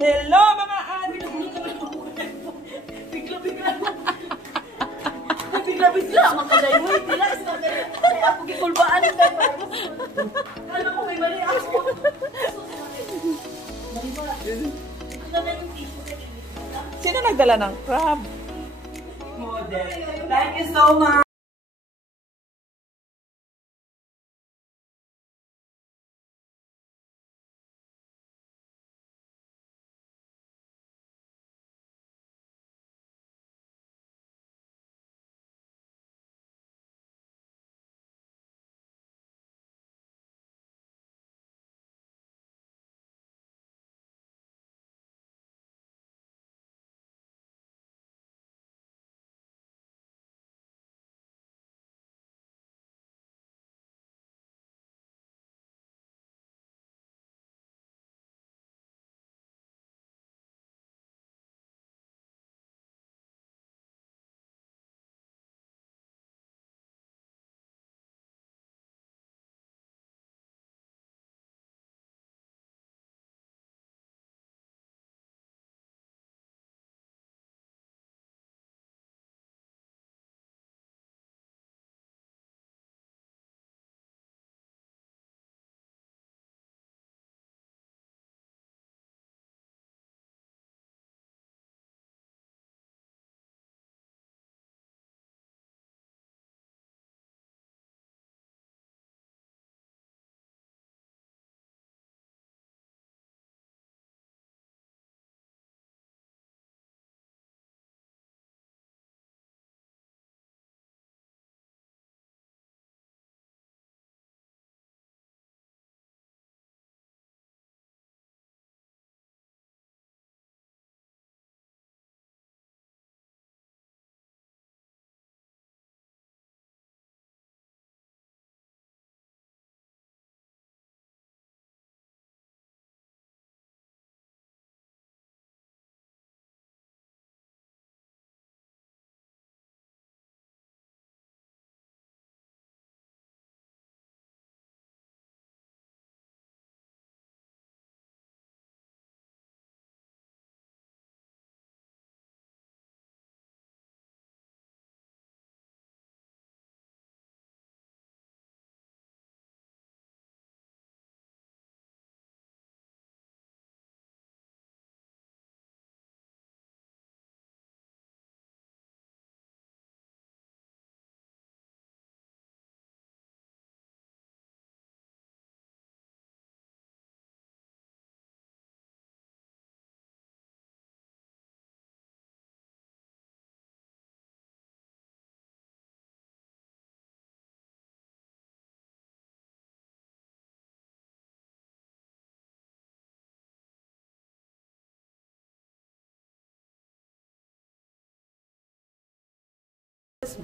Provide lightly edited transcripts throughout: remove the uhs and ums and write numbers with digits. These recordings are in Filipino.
Hello mga adik! Bigla-bigla. Bigla-bigla. Makadayway. Tila. Kaya ako gikulbaan. Kala ko may mali ako. Sino nagdala ng crab? Model. Thank you so much!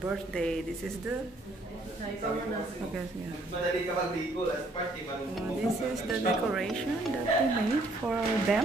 Birthday. This is the okay, yeah. This is the decoration that we made for them.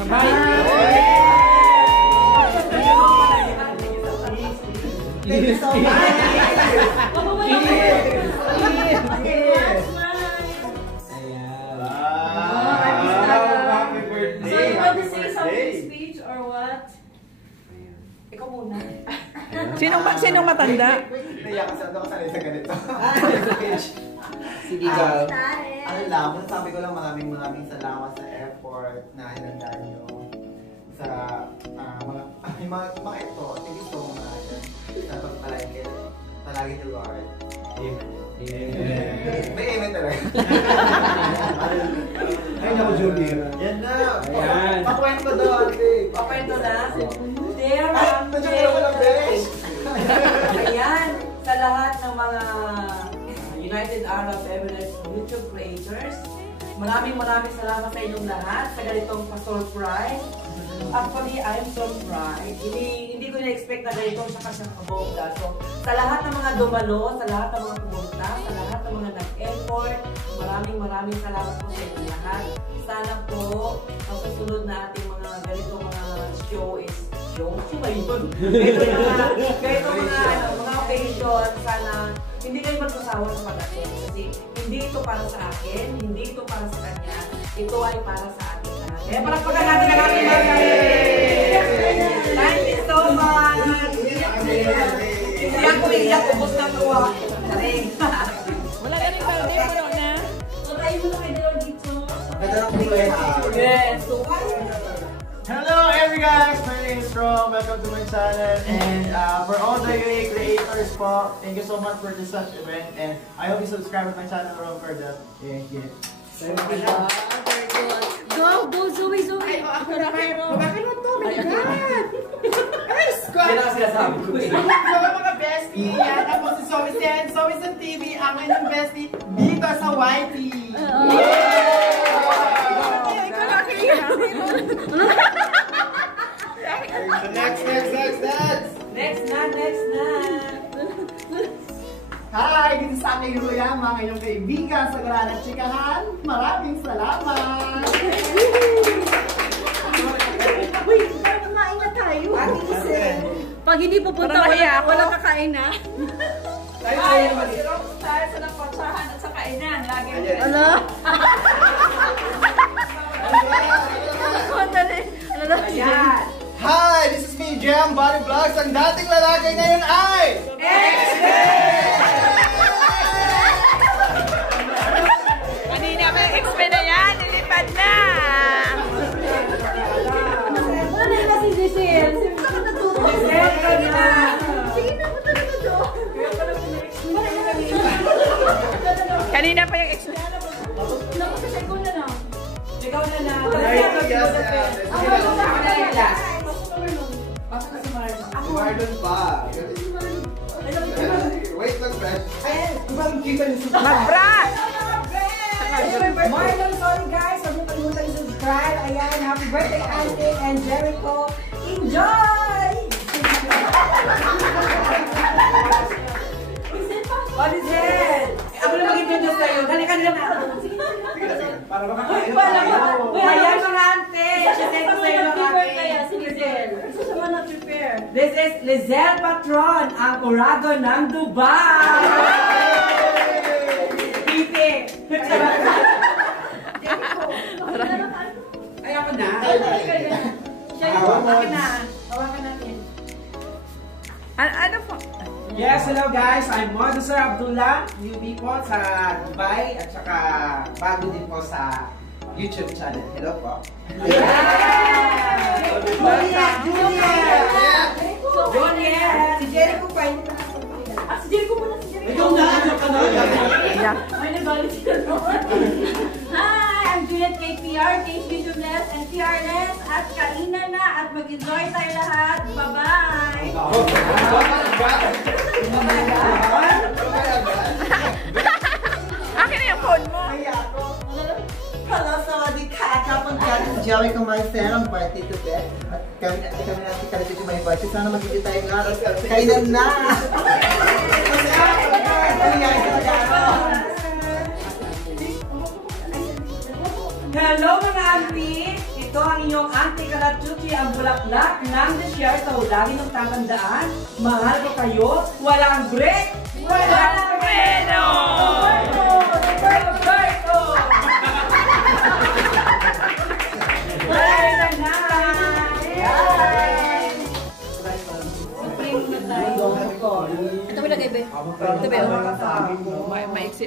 Thank you so much. Happy birthday. So you want to say something speech or what? Ikaw muna. Sinong matanda? Naiyak kasi ako sanay sa ganito. Sige, girl. Ano lang, sabi ko lang maraming salamat sa effort na hinanda nyo sa mga ito. Thank you so much. Sa pagpalagay palagi ni Lord. May amen talaga. Ay, naku, Julie. Yan na. Pakwento doon. Pakwento na. Dear Ayan, sa lahat ng mga United Arab Emirates YouTube creators, maraming salamat sa inyong lahat sa ganitong pa-surprise. Actually, I'm surprised. Hindi ko na-expect na ganito siya kasi nakabongga. So, sa lahat ng mga dumalo, sa lahat ng mga pumunta, sa lahat ng mga nag-effort, maraming salamat po sa inyong lahat. Sana po, ang susunod na ating mga ganitong mga show is ba yun? Mga occasion, sana hindi kayo magsasawa sa pag-attend kasi hindi ito para sa akin, hindi ito para sa kanya, ito ay para sa atin lahat. Kaya palakpakan natin ang ating mga Thank you so much! Hindi ako iiyak, ubos na tuwa. Wala ka rin birthday, puno na. So, tayo mo lang kayo dito. Maganda ng kulay. Yes! So, Hello every guys, my name is Rom. Welcome to my channel, and for all the UAE creators po, thank you so much for this such event, and I hope you subscribe to my channel, Rom, for that. Yeah. Very good. Go, Zoe! Ay, ako na mayroon. Bakit mo to? My God! Ay, Scott! Yan ang sinasabi ko eh. Hello mga bestie! Yan ako si Zoe Sen. Zoe Sen TV, ang inyong bestie dito sa YT. Next na. Hi! Dito sa aking Ruyama, ang inyong kaibigan sa Garanat Chikahan. Maraming salamat! Uy, kumain na tayo. Pag hindi pupunta, walang kakain na. Ay, mag-irong tayo sa napatsahan at sa kainan. Lagi. Ano? Ayan. Hi, this is me, Jam Body Vlogs. Ang dating lalaki ngayon ay... Kanina pa yung XP na yan, nilipad na. Ano na si Giselle? Giselle, kanina. Sige na, punta na doon. Kanina pa yung XP. Ikaw na na. Marlon pa. Wait lang, friend. Ayan, ibang kita niyo sa... Magbra! Marlon, sorry guys. Huwag niyo kalimutan i-subscribe. Ayan, happy birthday, Auntie and Jericho. Enjoy! What is it? Ako na mag-introduce sa'yo. Halika na. Para Uy, pala mo. Uy, ayan mga ante. Share ko sa'yo mga ante. This is Lizelle Patron, ang Orago ng Dubai. Pipi. Ay, ako na. Hawakan na. Hawakan natin. Ano po? Yes, hello guys. I'm Modusar Abdullah, newbie po sa Dubai at saka bago din po sa YouTube channel. Hello po. Juliet! Si Jericho pa yun. Si Jericho muna, si Jericho. Ikaw na, ano ka na? May nagalit siya doon. Hi! I'm Juliet kay PR, kay YouTubeless and PRless. At kaina na at mag-enjoy tayo lahat. Bye-bye! Akin na yung phone mo. Hello, sawadee ka! Kapag galing Joey Kumaisel ang birthday today. At kami natin kalipit yung may birthday. Sana magiging tayo lahat. Kainan na! Hello mga auntie! Ito ang inyong inyong Auntie Kalatuki ang bulaklak ng desierto. Lagi nang tatandaan, mahal ko kayo, walang break, walang freno! Roberto! Bye na! Ito mo lagay, be. Ito, be. Maiksi.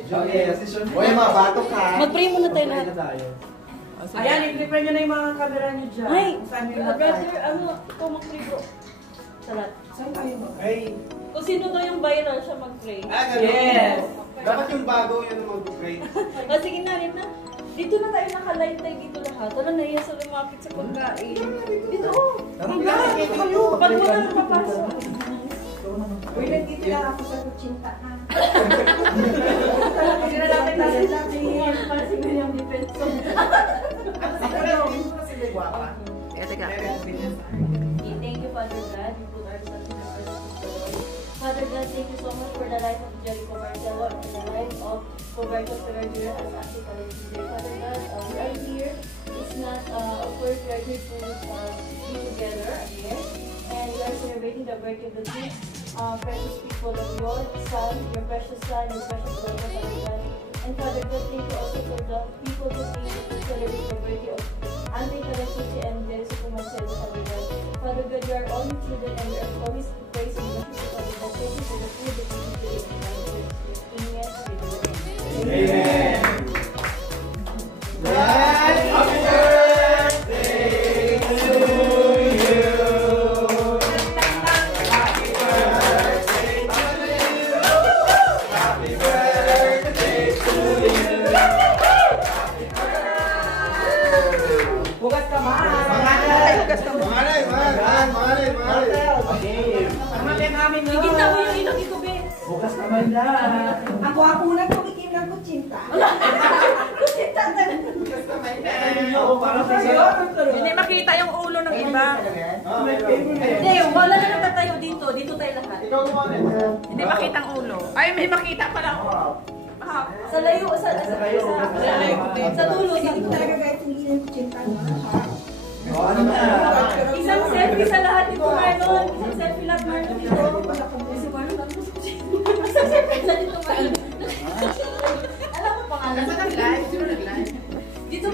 Uy, mga bato ka. Mag-pray muna tayo lahat. Ayan, i-prepare nyo na yung mga camera nyo dyan. Ay, Saan nyo lahat brother, ano, ikaw mag-pray ko. Sa lahat. Saan tayo ba? Ay, Kung sino daw yung viral siya mag-pray. ganun. Yes! Dapat yung bago yun ang mag-grade. O, sige na, rin na. Dito na tayo nakalive tayo dito lahat. Wala na yan sa lumapit sa pagkain. Dito, oh. Pag mo na napapasok. Uy, nandito lang ako sa kutsinta, ha? Hindi na natin natin. Para si William Defenso. Teka. Thank you, Father God. We put ourselves in the presence of the Lord. Father God, thank you so much for the life of Jericho Marcelo and the life of Roberto Ferreira as Auntie Kalatuki. Father God, we are here. It's not, of course, we are here to be together again. And we are celebrating the birthday of the two precious people of your son, your precious son, your precious daughter, Father God. And Father God, thank you also for the people who came to celebrate the birthday of Auntie Kalatuki and Jericho Marcelo, Father God. Father God, you are all included and we are always praised and worship you, Father God. Thank you for the food that you give in the name of Jesus. Amen. Amen. Happy birthday to you. Happy birthday to you. Happy birthday to you. Happy birthday. Bukas ka, ma! Ikita mo yung ilong ito, be. Bukas naman na! Ako una tumikim ng kutsinta. Kutsinta na. Hindi makita yung ulo ng iba. Hindi, wala na natatayo dito. Dito tayo lahat. Ikaw naman eh. Hindi makita ang ulo. Ay, may makita pala. Sa layo, sa dulo. Hindi ko talaga kahit hindi ng kutsinta. Isang selfie sa lahat dito, Marlon. Isang selfie lahat, Marlon, dito. Si Marlon, ano sa Isang selfie na dito, Marlon. Alam mo pangalan? Dito.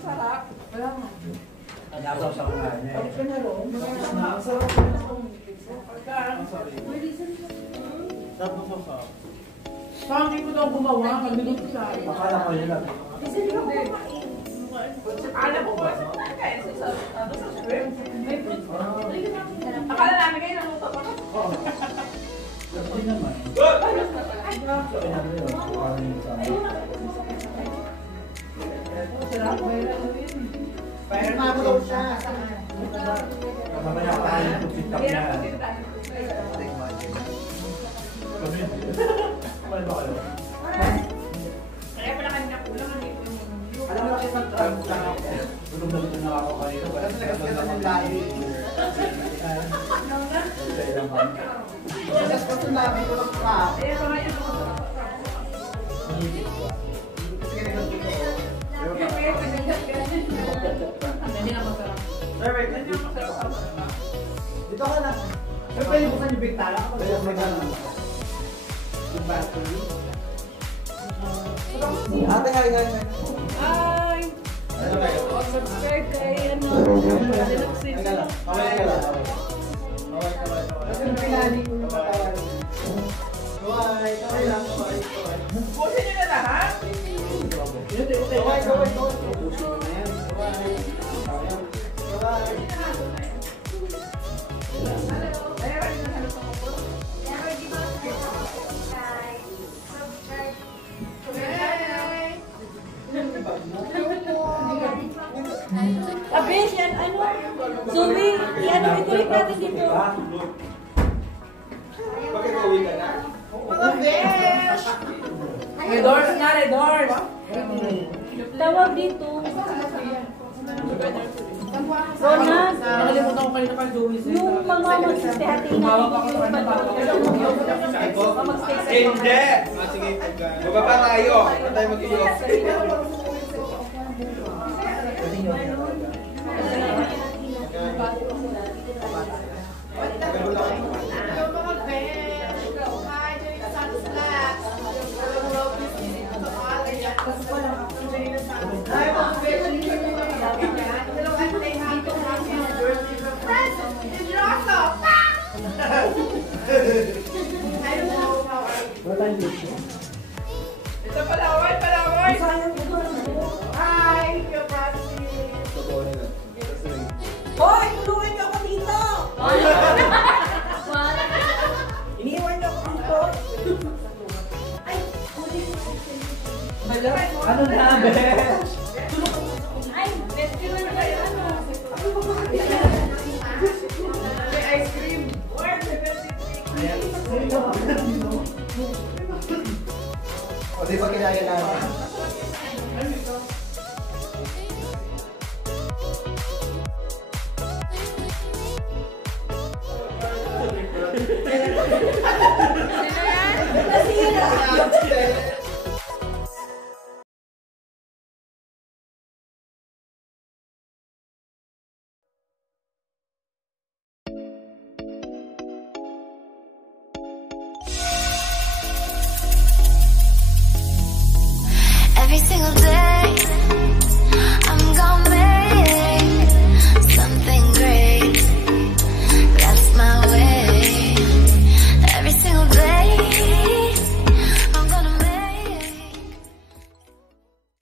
Masarap. Wala nga. Nasa sa kumain niya. Balik ka na ron. Sarap ng sausaw. Sabi ko daw gumawa, kabilis siya. Akala ko yun lang. Kasi hindi ako kumain. Alam mo ba kaya sa shrimp? May fruit. Akala namin kayo naluto pa ka. Oo. Hindi naman. Pero magulo siya. Mamaya tayo yung TikTok Hirap na. ko din tayo. Kaya pala kanina kulang, hindi ko yung... Alam mo kasi tulog na ako kanina. Wala na nagkakita ng lahi. Just ko sinabi ko ng crab. Kaya pa nga yun ako. Hindi na masarap. Sir, wait. Hindi na masarap. Dito ka na. Sir, pwede buksan yung bintana ko. Pwede mo na. Yung basket. Ate, nga. Ay! Subscribe kay ano. Teka lang. Kaway ka lang. Kaway. Kasi pinali ko yung katawan. Kaway lang. Pusin nyo na lahat. Kaway. Abesh, yan ano? Zoe, yan ang ituloy natin dito. Bakit uwi ka na? Mga besh! May doors na, may doors. Tawag dito. Rona, Nakalimutan ko kanina pa yung Zoe. yung mga magsistihati na Hindi! Sige, bababa tayo. Ba't tayo mag-iwas? Ito palaway! Hi! Hoy, tulungan niyo ako dito! Iniwan niyo ako dito. Ano na, Besh? Ay, best ko na kayo ano. May ice cream! Where's the best cream? O, di ba kinaya namin? Every single day